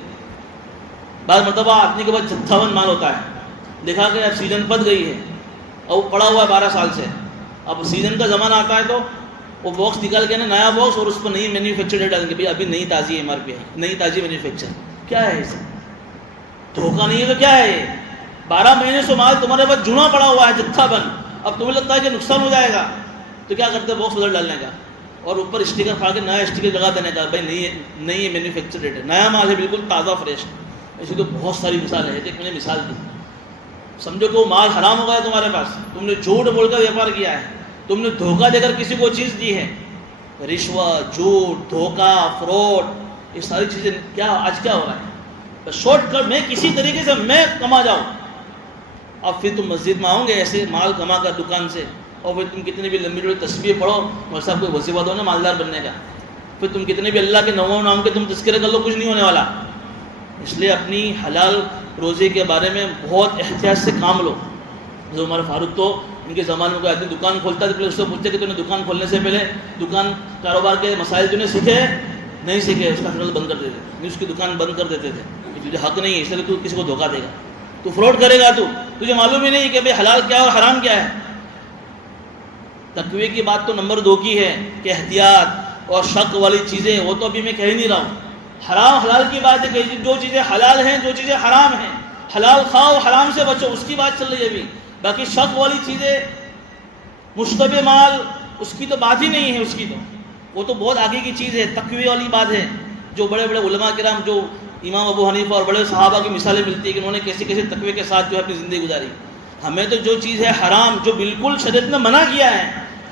بعض مرتبہ آدمی کے پاس جتھا بند مال ہوتا ہے، دیکھا کہ اب سیزن پت گئی ہے اور وہ پڑا ہوا ہے 12 سال سے، اب سیزن کا زمانہ آتا ہے تو وہ باکس نکال کے نا نیا باکس، اور اس پر نئی مینوفیکچر ڈیٹ ڈالیں گے، بھائی ابھی نئی تازی ایم آر پی ہے، نئی تازی مینوفیکچر. کیا ہے اسے؟ دھوکہ نہیں ہے تو کیا ہے یہ؟ 12 مہینے سے مال تمہارے پاس جنا پڑا ہوا ہے جتھا بند. اب تمہیں لگتا ہے کہ نقصان ہو جائے گا تو کیا کرتے ہیں، باکس بدل ڈالنے کا اور اوپر اسٹیکر پھاڑ کے نیا اسٹیکر لگا دینے کا، بھائی نئی مینوفیکچر ڈیٹ ہے، نیا مال ہے، بالکل تازہ فریش. ایسی تو بہت ساری مثالیں ہیں. ایک میں نے مثال دی، سمجھو کہ وہ مال حرام ہو گیا تمہارے پاس، تم نے جھوٹ بول کر ویپار کیا ہے، تم نے دھوکہ دے کر کسی کو چیز دی ہے. رشوت، جھوٹ، دھوکہ، فراڈ، یہ ساری چیزیں آج کیا ہو رہا ہے؟ شارٹ کٹ میں کسی طریقے سے میں کما جاؤں. اب پھر تم مسجد میں آؤ گے ایسے مال کما کر دکان سے، اور پھر تم کتنے بھی لمبی لمبی تسبیح پڑھو، مولوی صاحب کوئی وظیفہ دو نا مالدار بننے کا، پھر تم کتنے بھی اللہ کے نام کے تم تذکرے کر لو، کچھ نہیں ہونے والا. اس لیے اپنی حلال روزی کے بارے میں بہت احتیاط سے کام لو. جو ہمارے فاروق تو ان کے زمانے میں کوئی آدمی دکان کھولتا ہے تو پہلے اس سے پوچھتے کہ تو نے دکان کھولنے سے پہلے دکان کاروبار کے مسائل تو نے سیکھے نہیں سیکھے، اس کا فروغ بند کر دیتے تھے، اس کی دکان بند کر دیتے تھے کہ تجھے حق نہیں ہے، اس لیے تو کسی کو دھوکہ دے گا، تو فراڈ کرے گا، تجھے معلوم ہی نہیں کہ بھائی حلال کیا ہے اور حرام کیا ہے. تقوی کی بات تو نمبر 2 کی ہے کہ احتیاط اور شک والی چیزیں وہ تو ابھی میں کہہ ہی نہیں رہا ہوں. حرام حلال کی بات ہے کہ جو چیزیں حلال ہیں، جو چیزیں حرام ہیں، حلال کھاؤ، حرام سے بچو، اس کی بات چل رہی ہے ابھی. باقی شک والی چیزیں، مشتبہ مال، اس کی تو بات ہی نہیں ہے، اس کی تو وہ تو بہت آگے کی چیز ہے. تقوی والی بات ہے، جو بڑے بڑے علماء کرام، جو امام ابو حنیفہ اور بڑے صحابہ کی مثالیں ملتی ہیں کہ انہوں نے کیسے کیسے تقوی کے ساتھ جو ہے اپنی زندگی گزاری. ہمیں تو جو چیز ہے حرام، جو بالکل شریعت نے منع کیا ہے،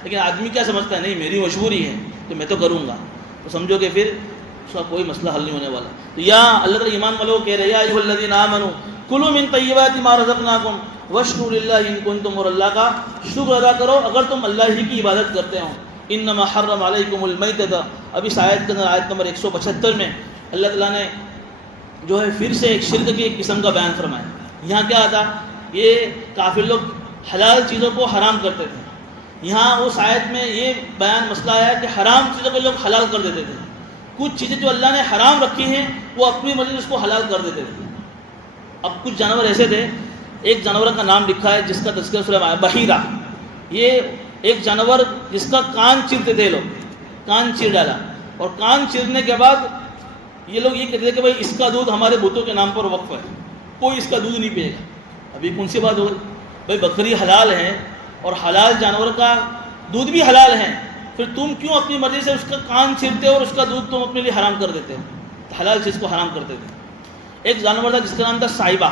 لیکن آدمی کیا سمجھتا ہے، نہیں میری مجبوری ہے تو میں تو کروں گا، تو سمجھو کہ پھر اس کا کوئی مسئلہ حل نہیں ہونے والا. تو یا اللہ تعالیٰ ایمان والوں کہہ رہے یا ایھا الذین آمنوا کلوا من طیبات ما رزقناکم واشکروا للہ ان کنتم، اور اللہ کا شکر ادا کرو اگر تم اللہ ہی کی عبادت کرتے ہو. انما حرم علیکم المیتۃ. اب اس آیت کے اندر آیت نمبر 175 میں اللہ تعالیٰ نے جو ہے پھر سے ایک شرک کی ایک قسم کا بیان فرمایا. یہاں کیا آتا، یہ کافر لوگ حلال چیزوں کو حرام کرتے تھے. یہاں اس آیت میں یہ بیان مسئلہ آیا کہ حرام چیزوں کو لوگ حلال کر دیتے تھے. کچھ چیزیں جو اللہ نے حرام رکھی ہیں وہ اپنی مرضی سے اس کو حلال کر دیتے تھے. اب کچھ جانور ایسے تھے، ایک جانور کا نام لکھا ہے جس کا تذکرہ سورہ میں آیا، بحیرہ. یہ ایک جانور جس کا کان چیرتے تھے لوگ، کان چیر ڈالا، اور کان چیرنے کے بعد یہ لوگ یہ کہتے تھے کہ بھائی اس کا دودھ ہمارے بتوں کے نام پر وقف ہے، کوئی اس کا دودھ نہیں پیے گا. ابھی کون سی بات ہو گئی؟ بھائی بکری حلال ہے اور حلال جانور کا دودھ بھی حلال ہے، پھر تم کیوں اپنی مرضی سے اس کا کان چیرتے ہو اور اس کا دودھ تم اپنے لیے حرام کر دیتے ہو؟ حلال چیز کو حرام کرتے تھے. ایک جانور تھا جس کا نام تھا صائبہ.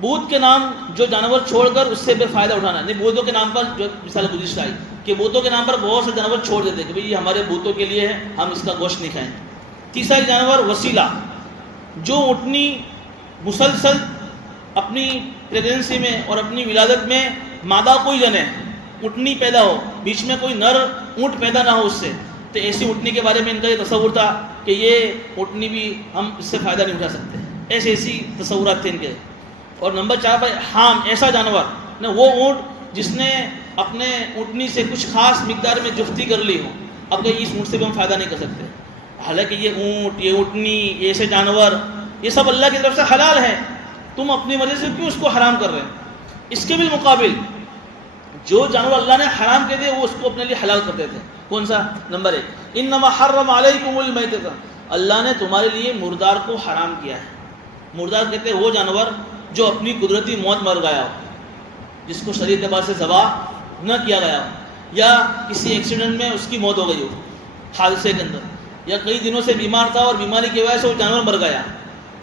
بت کے نام جو جانور چھوڑ کر اس سے بے فائدہ اٹھانا، نہیں بتوں کے نام پر جو مثال گزشتہ آئی کہ بتوں کے نام پر بہت سے جانور چھوڑ دیتے کہ بھئی یہ ہمارے بتوں کے لیے ہے، ہم اس کا گوشت نہیں کھائیں. تیسرا ایک جانور وسیلہ، جو اٹھنی مسلسل اپنی پریگننسی میں اور اپنی ولادت میں مادہ کوئی جنے، اٹھنی پیدا ہو، بیچ میں کوئی نر اونٹ پیدا نہ ہو اس سے، تو ایسی اٹھنی کے بارے میں ان کا یہ تصور تھا کہ یہ اٹھنی بھی ہم اس سے فائدہ نہیں اٹھا سکتے. ایسی تصورات تھے ان کے. اور نمبر 4 پر حام، ایسا جانور نہ وہ اونٹ جس نے اپنے اونٹنی سے کچھ خاص مقدار میں جفتی کر لی ہو، اب کہ اس اونٹ سے بھی ہم فائدہ نہیں کر سکتے. حالانکہ یہ اونٹ، یہ اونٹنی، یہ ایسے جانور، یہ سب اللہ کی طرف سے حلال ہیں، تم اپنی وجہ سے کیوں اس کو حرام کر رہے ہیں؟ اس کے بالمقابل جو جانور اللہ نے حرام کر دیے وہ اس کو اپنے لیے حلال کرتے تھے. کون سا؟ نمبر 1، انما حرم علیکم المیتۃ، اللہ نے تمہارے لیے مردار کو حرام کیا ہے. مردار کہتے ہیں وہ جانور جو اپنی قدرتی موت مر گیا ہو، جس کو شریعت اعتبار سے ذبح نہ کیا گیا ہو، یا کسی ایکسیڈنٹ میں اس کی موت ہو گئی ہو حادثے کے اندر، یا کئی دنوں سے بیمار تھا اور بیماری کی وجہ سے وہ جانور مر گیا،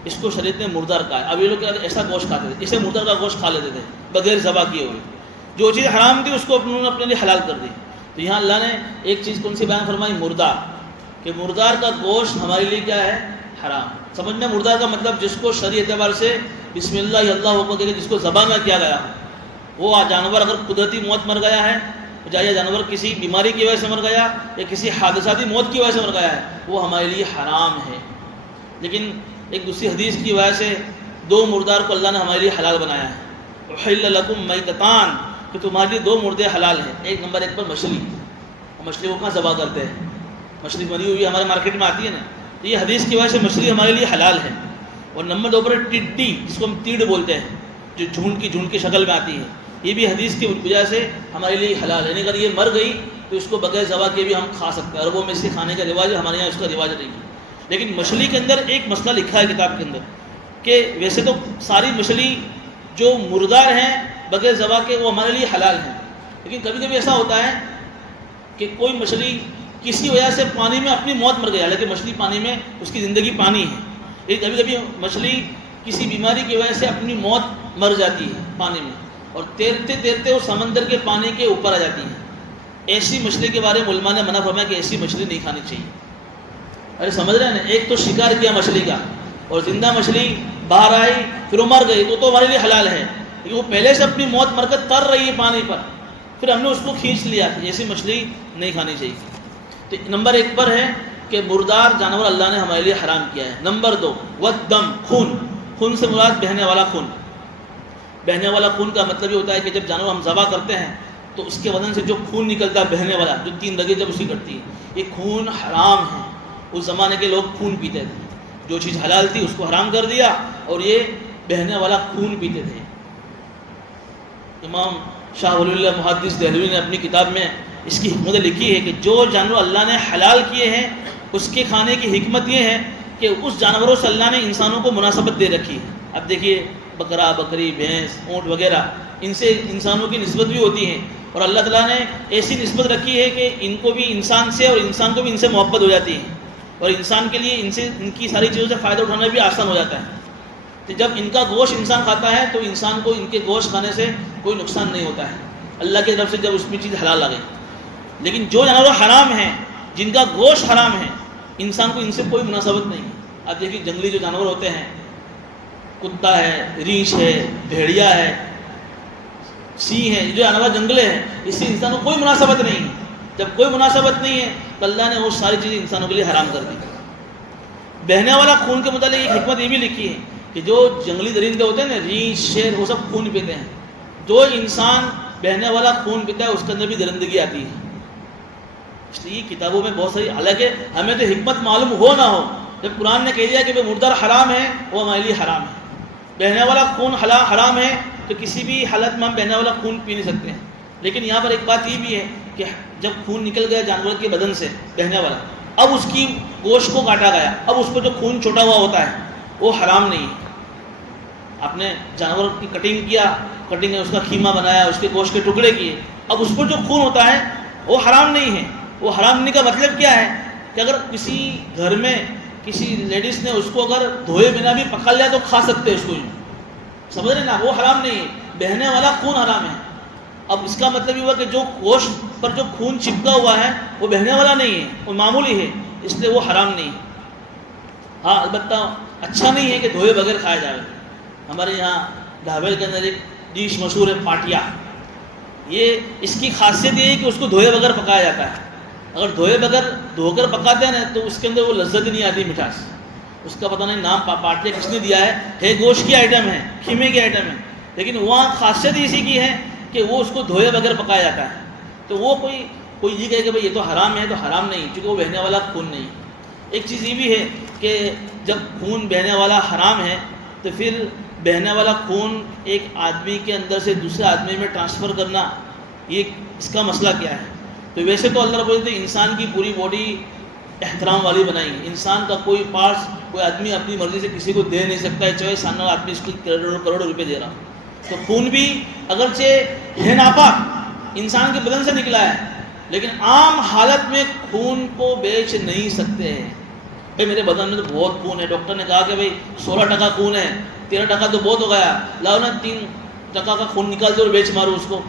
اس کو شریعت نے مردار کہا ہے. اب یہ لوگ ایسا گوشت کھاتے تھے، اسے مردار کا گوشت کھا لیتے تھے بغیر ذبح کیے ہوئے. جو چیز حرام تھی اس کو انہوں نے اپنے لیے حلال کر دی. تو یہاں اللہ نے ایک چیز کون سی بیان فرمائی؟ مردار، کہ مردار کا گوشت ہمارے لیے کیا ہے؟ حرام. سمجھنا مردار کا مطلب جس کو شرعی اعتبار سے بسم اللہ اللہ اکبر کہ جس کو ذبح نہ کیا گیا، وہ جانور اگر قدرتی موت مر گیا ہے، چاہے جانور کسی بیماری کی وجہ سے مر گیا یا کسی حادثاتی موت کی وجہ سے مر گیا ہے، وہ ہمارے لیے حرام ہے. لیکن ایک دوسری حدیث کی وجہ سے 2 مردار کو اللہ نے ہمارے لیے حلال بنایا ہے. احل لکم میتتان، کہ تمہارے لیے 2 مردے حلال ہیں. ایک نمبر 1 پر مچھلی، مچھلی کو کہاں ذبح کرتے ہیں؟ مچھلی مری ہوئی ہمارے مارکیٹ میں آتی ہے نا، تو یہ حدیث کی وجہ سے مچھلی ہمارے لیے حلال ہے. اور نمبر 2 پر ٹڈی، جس کو ہم تیڑ بولتے ہیں، جو جھونڈ کی شکل میں آتی ہے، یہ بھی حدیث کی وجہ سے ہمارے لیے حلال ہے. یعنی اگر یہ مر گئی تو اس کو بغیر ذبح کے بھی ہم کھا سکتے ہیں. عربوں میں سے کھانے کا رواج ہے، ہمارے یہاں اس کا رواج نہیں ہے. لیکن مچھلی کے اندر ایک مسئلہ لکھا ہے کتاب کے اندر کہ ویسے تو ساری مچھلی جو مردار ہیں بغیر ذبح کے وہ ہمارے لیے حلال ہیں، لیکن کبھی کبھی ایسا ہوتا ہے کہ کوئی مچھلی کسی وجہ سے پانی میں اپنی موت مر گئی، حالانکہ مچھلی پانی میں اس کی زندگی پانی ہے، لیکن کبھی کبھی مچھلی کسی بیماری کی وجہ سے اپنی موت مر جاتی ہے پانی میں، اور تیرتے تیرتے وہ سمندر کے پانی کے اوپر آ جاتی ہے. ایسی مچھلی کے بارے میں علماء نے منع فرمایا کہ ایسی مچھلی نہیں کھانی چاہیے. ارے سمجھ رہے ہیں نا، ایک تو شکار کیا مچھلی کا، اور زندہ مچھلی باہر آئی پھر وہ مر گئی تو ہمارے لیے حلال ہے، لیکن وہ پہلے سے اپنی موت مر کر تر رہی ہے پانی پر، پھر ہم نے اس کو کھینچ لیا، ایسی مچھلی نہیں کھانی چاہیے. تو نمبر 1 پر ہے کہ مردار جانور اللہ نے ہمارے لیے حرام کیا ہے. نمبر 2 والدم، خون سے مراد بہنے والا خون. بہنے والا خون کا مطلب یہ ہوتا ہے کہ جب جانور ہم ذبح کرتے ہیں تو اس کے بدن سے جو خون نکلتا ہے بہنے والا، جو 3 رگیں جب اس کی کٹتی ہے، یہ خون حرام ہے. اس زمانے کے لوگ خون پیتے تھے، جو چیز حلال تھی اس کو حرام کر دیا اور یہ بہنے والا خون پیتے تھے. امام شاہ ولی اللہ محدث دہلوی نے اپنی کتاب میں اس کی حکمت لکھی ہے کہ جو جانور اللہ نے حلال کیے ہیں اس کے کھانے کی حکمت یہ ہے کہ اس جانوروں سے اللہ نے انسانوں کو مناسبت دے رکھی ہے. اب دیکھیے بکرا، بکری، بھینس، اونٹ وغیرہ، ان سے انسانوں کی نسبت بھی ہوتی ہے، اور اللہ تعالیٰ نے ایسی نسبت رکھی ہے کہ ان کو بھی انسان سے اور انسان کو بھی ان سے محبت ہو جاتی ہے، اور انسان کے لیے ان کی ساری چیزوں سے فائدہ اٹھانا بھی آسان ہو جاتا ہے. تو جب ان کا گوشت انسان کھاتا ہے تو انسان کو ان کے گوشت کھانے سے کوئی نقصان نہیں ہوتا ہے اللہ کی طرف سے، جب اس میں چیز حلال آ گئی. لیکن جو جانور حرام ہیں، جن کا گوشت حرام ہے، انسان کو ان سے کوئی مناسبت نہیں ہے. اب دیکھیے جنگلی جو جانور ہوتے ہیں، کتا ہے، ریچھ ہے، بھیڑیا ہے، سی ہے، جو جانور جنگلے ہیں، اس سے انسان کو کوئی مناسبت نہیں ہے. جب کوئی مناسبت نہیں ہے تو اللہ نے وہ ساری چیزیں انسانوں کے لیے حرام کر دی۔ بہنے والا خون کے متعلق ایک حکمت یہ بھی لکھی ہے کہ جو جنگلی درندے ہوتے ہیں نا، ریچھ، شیر، وہ سب خون پیتے ہیں۔ جو انسان بہنے والا خون پیتا ہے اس کے اندر بھی درندگی آتی ہے۔ اس لیے کتابوں میں بہت ساری، حالانکہ ہمیں تو حکمت معلوم ہو نہ ہو، جب قرآن نے کہہ دیا کہ مردار حرام ہے، وہ ہمارے لیے حرام ہے۔ بہنے والا خون حرام ہے تو کسی بھی حالت میں ہم بہنے والا خون پی نہیں سکتے ہیں۔ لیکن یہاں پر ایک بات یہ بھی ہے کہ جب خون نکل گیا جانور کے بدن سے بہنے والا، اب اس کی گوشت کو کاٹا گیا، اب اس پر جو خون چھوٹا ہوا ہوتا ہے وہ حرام نہیں ہے۔ آپ نے جانور کی کٹنگ کیا، کٹنگ میں اس کا خیمہ بنایا، اس کے گوشت کے ٹکڑے کیے، اب اس پر جو خون ہوتا ہے وہ حرام نہیں ہے۔ وہ حرام ہونے کا مطلب کیا ہے کہ اگر کسی گھر میں کسی لیڈیز نے اس کو اگر دھوئے بنا بھی پکا لیا تو کھا سکتے اس کو، سمجھ رہے نا، وہ حرام نہیں ہے۔ بہنے والا خون حرام ہے۔ اب اس کا مطلب یہ ہوا کہ جو گوشت پر جو خون چپکا ہوا ہے وہ بہنے والا نہیں ہے، وہ معمولی ہے، اس لیے وہ حرام نہیں ہے۔ ہاں البتہ اچھا نہیں ہے کہ دھوئے بغیر کھایا جائے۔ ہمارے یہاں ڈھابے کے اندر ایک ڈش مشہور ہے پاٹیا، یہ اس کی خاصیت یہ ہے کہ اس کو دھوئے بغیر پکایا جاتا ہے۔ اگر دھوئے بغیر دھو کر پکاتے ہیں نا تو اس کے اندر وہ لذت ہی نہیں آتی، مٹھاس۔ اس کا پتہ نہیں نام پاٹیا کس نے دیا ہے گوشت کی آئٹم ہے، خیمے کی آئٹم ہے، لیکن وہاں خاصیت اسی کی ہے کہ وہ اس کو دھوئے بغیر پکایا جاتا ہے۔ تو وہ کوئی یہ کہے کہ بھئی یہ تو حرام ہے، تو حرام نہیں، کیونکہ وہ بہنے والا خون نہیں۔ ایک چیز یہ بھی ہے کہ جب خون بہنے والا حرام ہے تو پھر بہنے والا خون ایک آدمی کے اندر سے دوسرے آدمی میں ٹرانسفر کرنا، یہ اس کا مسئلہ کیا ہے؟ تو ویسے تو اللہ رب العزت نے انسان کی پوری باڈی احترام والی بنائی ہے۔ انسان کا کوئی پارٹس کوئی آدمی اپنی مرضی سے کسی کو دے نہیں سکتا ہے، چاہے سامنے والا آدمی اس کو کروڑوں روپے دے رہا۔ تو خون بھی اگرچہ ہے ناپاک، انسان کے بدن سے نکلا ہے، لیکن عام حالت میں خون کو بیچ نہیں سکتے ہیں۔ بھائی میرے بدن میں تو بہت خون ہے، ڈاکٹر نے کہا کہ بھائی 16% خون ہے، 13% تو بہت ہو گیا، لاؤ نا 3% کا خون نکال دو اور بیچ مارو اس کو،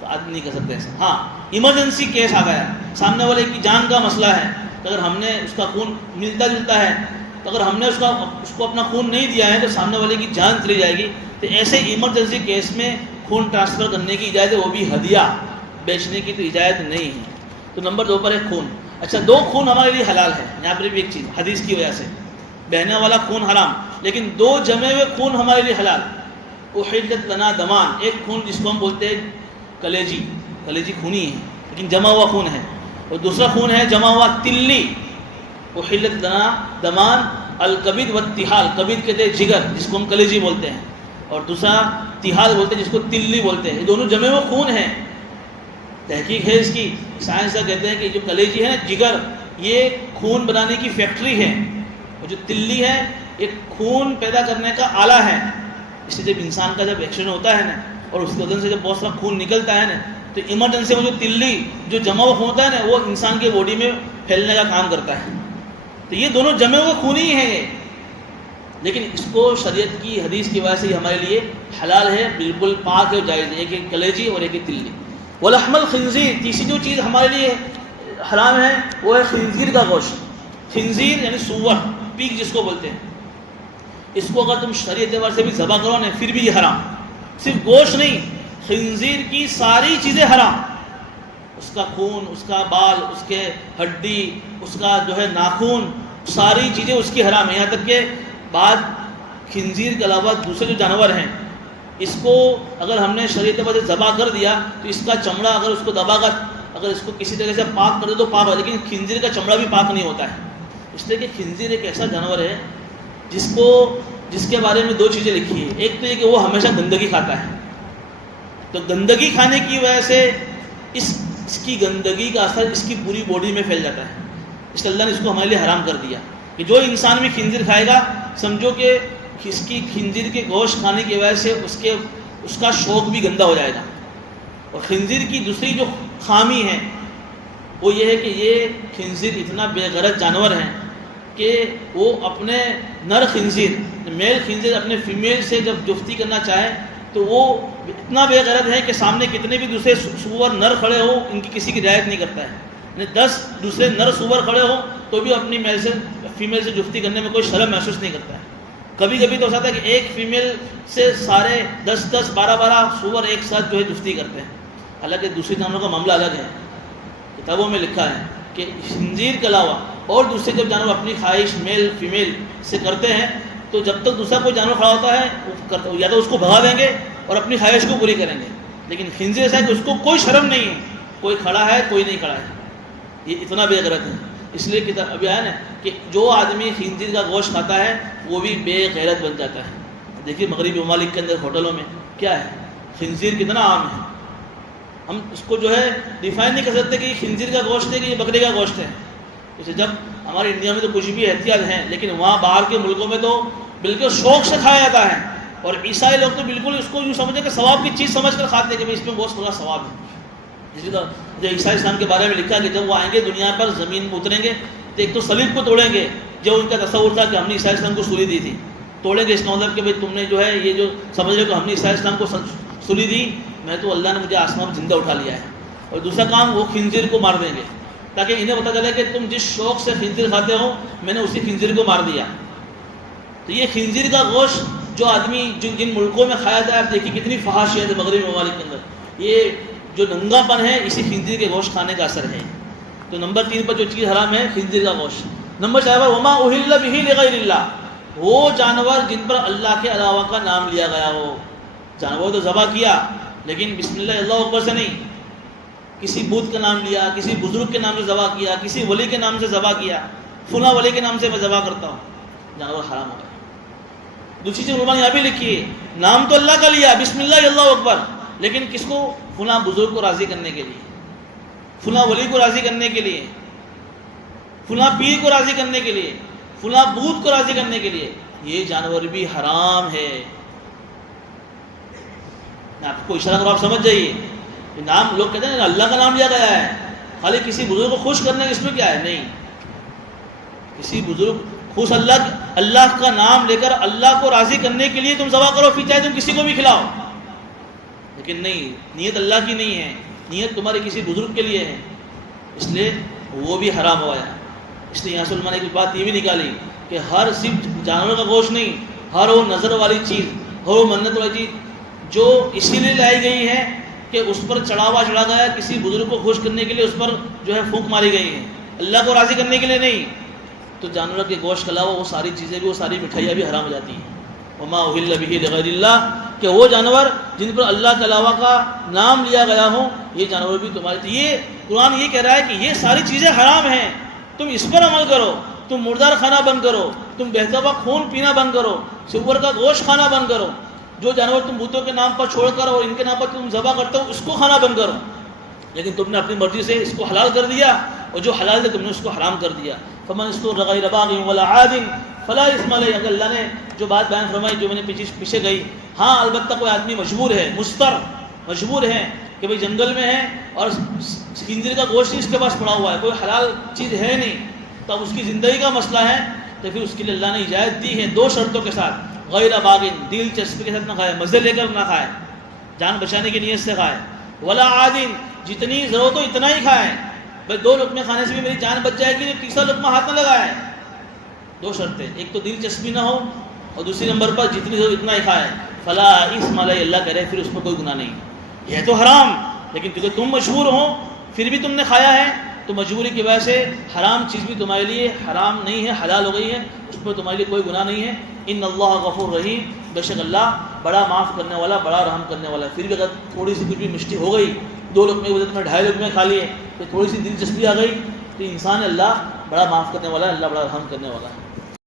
تو آدمی نہیں کر سکتے ایسا۔ ہاں ایمرجنسی کیس آ گیا، سامنے والے کی جان کا مسئلہ ہے، تو اگر ہم نے اس کا خون ملتا جلتا ہے، تو اگر ہم نے اس کو اپنا خون نہیں دیا ہے تو سامنے والے کی جان چلی جائے گی۔ تو ایسے ایمرجنسی کیس میں خون ٹرانسفر کرنے کی اجازت ہے، وہ بھی ہدیہ، بیچنے کی تو اجازت نہیں ہے۔ تو نمبر 2 پر ہے خون۔ اچھا، 2 خون ہمارے لیے حلال ہے، یہاں پر بھی ایک چیز حدیث کی وجہ سے، بہنے والا خون حرام، لیکن 2 جمے ہوئے خون ہمارے لیے حلال۔ احلت لنا دمان، ایک خون جس کو ہم بولتے ہیں کلیجی خونی ہے لیکن جمع ہوا خون ہے، اور دوسرا خون ہے جمع ہوا تلی۔ احلت لنا دمان الکبد والتحال، کبد کہتے ہیں جگر جس کو ہم کلیجی بولتے ہیں، اور دوسرا تحال بولتے ہیں جس کو تلی بولتے ہیں۔ یہ دونوں جمع ہوئے خون ہیں، تحقیق ہے اس کی، سائنسداں کہتے ہیں کہ جو کلیجی ہے نا، جگر، یہ خون بنانے کی فیکٹری ہے، اور جو تلی ہے یہ خون پیدا کرنے کا آلہ ہے۔ اس لیے جب انسان کا جب ایکسیڈنٹ ہوتا ہے نا اور اس کے بدن سے جب بہت سارا خون نکلتا ہے نا، تو ایمرجنسی میں جو تلی جو جمع ہوا خون ہوتا ہے نا وہ انسان کی باڈی میں پھیلنے کا کام کرتا ہے۔ تو یہ دونوں جمع ہوئے خون ہی ہیں، لیکن اس کو شریعت کی حدیث کی وجہ سے یہ ہمارے لیے حلال ہے، بالکل پاک ہے اور جائز ہے۔ ایک ہے کلیجی اور ایک ہے تلی۔ ولحم الخنزیر، تیسری جو چیز ہمارے لیے حرام ہے وہ ہے خنزیر کا گوشت۔ خنزیر یعنی سور، پیگ جس کو بولتے ہیں، اس کو اگر تم شریعت اعتبار سے بھی ذبح کرو نا پھر بھی یہ حرام۔ صرف گوشت نہیں، خنزیر کی ساری چیزیں حرام، اس کا خون، اس کا بال، اس کے ہڈی، اس کا جو ہے ناخون، ساری چیزیں اس کی حرام ہیں۔ یہاں تک کہ بعد خنزیر کے علاوہ دوسرے جو جانور ہیں، اس کو اگر ہم نے شریعت اعتبار سے ذبح کر دیا تو اس کا چمڑا اگر اس کو دبا کر اگر اس کو کسی طرح سے پاک کر دے تو پاک ہو، لیکن خنزیر کا چمڑا بھی پاک نہیں ہوتا ہے، اس لیے کہ خنزیر ایک ایسا جانور ہے جس کے بارے میں 2 چیزیں لکھی ہیں۔ ایک تو یہ کہ وہ ہمیشہ گندگی کھاتا ہے، تو گندگی کھانے کی وجہ سے اس کی گندگی کا اثر اس کی پوری باڈی میں پھیل جاتا ہے، اس لیے اللہ نے اس کو ہمارے لیے حرام کر دیا کہ جو انسان بھی خنزیر کھائے گا سمجھو کہ اس کی خنزیر کے گوشت کھانے کی وجہ سے اس کا شوق بھی گندا ہو جائے گا۔ اور خنزیر کی دوسری جو خامی ہے وہ یہ ہے کہ یہ خنزیر اتنا بے غرض جانور ہے کہ وہ اپنے نر خنزیر، میل خنزیر اپنے فیمیل سے جب جفتی کرنا چاہے تو وہ اتنا بے غرض ہے کہ سامنے کتنے بھی دوسرے سور نر کھڑے ہو ان کی کسی کی رعایت نہیں کرتا ہے، یعنی 10 دوسرے نر سور کھڑے ہو تو بھی اپنی میل سے فیمیل سے جفتی کرنے میں کوئی شرم محسوس نہیں کرتا ہے۔ کبھی کبھی تو ہو سکتا ہے کہ ایک فیمیل سے سارے 10 12 سور ایک ساتھ جو ہے جفتی کرتے ہیں، حالانکہ دوسری جانوروں کا معاملہ الگ ہے۔ کتابوں میں لکھا ہے کہ خنزیر کے علاوہ اور دوسرے جب جانور اپنی خواہش میل فیمیل سے کرتے ہیں تو جب تک دوسرا کوئی جانور کھڑا ہوتا ہے یا تو اس کو بھگا دیں گے اور اپنی خواہش کو پوری کریں گے، لیکن خنزیر ایسا ہے کہ اس کو کوئی شرم نہیں ہے، کوئی کھڑا ہے کوئی نہیں کھڑا ہے، یہ اتنا بے غیرت ہے۔ اس لیے کتاب ابھی آیا نا کہ جو آدمی خنزیر کا گوشت کھاتا ہے وہ بھی بے غیرت بن جاتا ہے۔ دیکھیے مغربی ممالک کے اندر ہوٹلوں میں کیا ہے، خنزیر کتنا عام ہے، ہم اس کو جو ہے ڈیفائن نہیں کر سکتے کہ یہ خنزیر کا گوشت ہے کہ یہ بکرے کا گوشت ہے۔ جیسے جب ہمارے انڈیا میں تو کچھ بھی احتیاط ہیں، لیکن وہاں باہر کے ملکوں میں تو بالکل شوق سے کھایا جاتا ہے، اور عیسائی لوگ تو بالکل اس کو یوں سمجھتے کہ ثواب کی چیز سمجھ کر کھاتے ہیں کہ اس میں بہت بڑا ثواب ہے۔ اسی طرح جو عیسائی اسلام کے بارے میں لکھا کہ جب وہ آئیں گے دنیا پر زمین میں اتریں گے تو ایک تو صلیب کو توڑیں گے، جو ان کا تصور تھا کہ ہم نے عیسائی اسلام کو سولی دی تھی، توڑیں گے اس کا مطلب کہ بھائی تم نے جو ہے یہ جو سمجھ رہے ہو کہ ہم نے عیسائی اسلام کو سولی دی، میں تو اللہ نے مجھے آسمان میں زندہ اٹھا لیا ہے۔ اور دوسرا کام وہ خنزیر کو مار دیں گے تاکہ انہیں پتہ چلے کہ تم جس شوق سے خنزیر کھاتے ہو میں نے اسی خنزیر کو مار دیا۔ تو یہ خنزیر کا گوشت جو آدمی جن ملکوں میں کھایا جائے، آپ دیکھیے کتنی فحاشیت ہے مغربی ممالک کے اندر، یہ جو ننگا پن ہے اسی خنزیر کے گوشت کھانے کا اثر ہے۔ تو نمبر 3 پر جو چیز حرام ہے خنزیر کا گوشت۔ نمبر 4 پر وما اہل بہ لغیر اللہ، وہ جانور جن پر اللہ کے علاوہ کا نام لیا گیا ہو۔ جانور تو ذبح کیا لیکن بسم اللہ اللہ اکبر سے نہیں، کسی بت کا نام لیا، کسی بزرگ کے نام سے ذبح کیا، کسی ولی کے نام سے ذبح کیا، فلاں ولی کے نام سے میں ذبح کرتا ہوں، جانور حرام ہو گیا۔ دوسری چیز علماء نے یہاں بھی لکھی ہے، نام تو اللہ کا لیا بسم اللہ اللہ اکبر، لیکن کس کو؟ فلاں بزرگ کو راضی کرنے کے لیے، فلاں ولی کو راضی کرنے کے لیے، فلاں پیر کو راضی کرنے کے لیے، فلاں بت کو راضی کرنے کے لیے، یہ جانور بھی حرام ہے۔ آپ کو اشارہ کرو، آپ سمجھ جائیے، نام لوگ کہتے ہیں اللہ کا نام لیا گیا ہے، خالی کسی بزرگ کو خوش کرنے کے اس میں کیا ہے؟ نہیں، کسی بزرگ خوش اللہ کا نام لے کر اللہ کو راضی کرنے کے لیے تم ذبح کرو، پھر چاہے تم کسی کو بھی کھلاؤ، لیکن نہیں، نیت اللہ کی نہیں ہے، نیت تمہارے کسی بزرگ کے لیے ہے، اس لیے وہ بھی حرام ہوا ہے۔ اس لیے یہاں سے علماء نے ایک بات یہ بھی نکالی کہ ہر صرف جانور کا گوشت نہیں، ہر وہ نظر والی چیز، ہر وہ منت والی چیز جو اسی لیے لائی گئی ہے کہ اس پر چڑھاوا چڑھا گیا ہے، کسی بزرگ کو خوش کرنے کے لیے اس پر جو ہے پھونک ماری گئی ہے، اللہ کو راضی کرنے کے لیے نہیں، تو جانور کے گوشت کے علاوہ وہ ساری چیزیں بھی، وہ ساری مٹھائیاں بھی حرام ہو جاتی ہیں۔ وما اہل بہ لغیر اللہ، کہ وہ جانور جن پر اللہ کے علاوہ کا نام لیا گیا ہو یہ جانور بھی تمہارے، تو یہ قرآن یہ کہہ رہا ہے کہ یہ ساری چیزیں حرام ہیں، تم اس پر عمل کرو، تم مردار کھانا بند کرو، تم بہتا ہوا خون پینا بند کرو، سور کا گوشت کھانا بند کرو، جو جانور تم بتوں کے نام پر چھوڑ کر اور ان کے نام پر تم ذبح کرتے ہو اس کو کھانا بند کرو، لیکن تم نے اپنی مرضی سے اس کو حلال کر دیا، اور جو حلال ہے تم نے اس کو حرام کر دیا۔ فمن استر غیر باغ ولا عاد فلا اثم علیہ، اگر اللہ نے جو بات بیان فرمائی جو میں نے پیچھے گئی، ہاں البتہ کوئی آدمی مجبور ہے، مستر مجبور ہے کہ بھئی جنگل میں ہے اور خنزیر کا گوشت اس کے پاس پڑا ہوا ہے، کوئی حلال چیز ہے نہیں، تو اب اس کی زندگی کا مسئلہ ہے، تو پھر اس کے لیے اللہ نے اجازت دی ہے 2 شرطوں کے ساتھ، غیر باغن، دلچسپی کے ساتھ نہ کھائے، مزے لے کر نہ کھائے، جان بچانے کی نیت سے کھائے، ولا عادن، جتنی ضرورت ہو اتنا ہی کھائے، بھائی 2 لقمے کھانے سے بھی میری جان بچ جائے گی، تیسرا لقمہ ہاتھ نہ لگائے۔ 2 شرطیں، ایک تو دلچسپی نہ ہو اور دوسری نمبر پر جتنی ضرورت اتنا ہی کھائے، فلا اثم علیہ، اللہ کہہ رہے پھر اس میں کوئی گناہ نہیں، یہ تو حرام، لیکن کیونکہ تم مجبور ہو پھر بھی تم نے کھایا ہے، تو مجبوری کی وجہ سے حرام چیز بھی تمہارے لیے حرام نہیں ہے، حلال ہو گئی ہے، اس پر تمہارے لیے کوئی گناہ نہیں ہے۔ ان اللہ غفور رحیم، بے شک اللہ بڑا معاف کرنے والا، بڑا رحم کرنے والا ہے۔ پھر بھی اگر تھوڑی سی کچھ بھی مسٹیک ہو گئی، 2 لقمے کے میں 2.5 لقمے کھا لیے، تو تھوڑی سی دلچسپی آ گئی، تو انسان اللہ بڑا معاف کرنے والا ہے، اللہ بڑا رحم کرنے والا ہے۔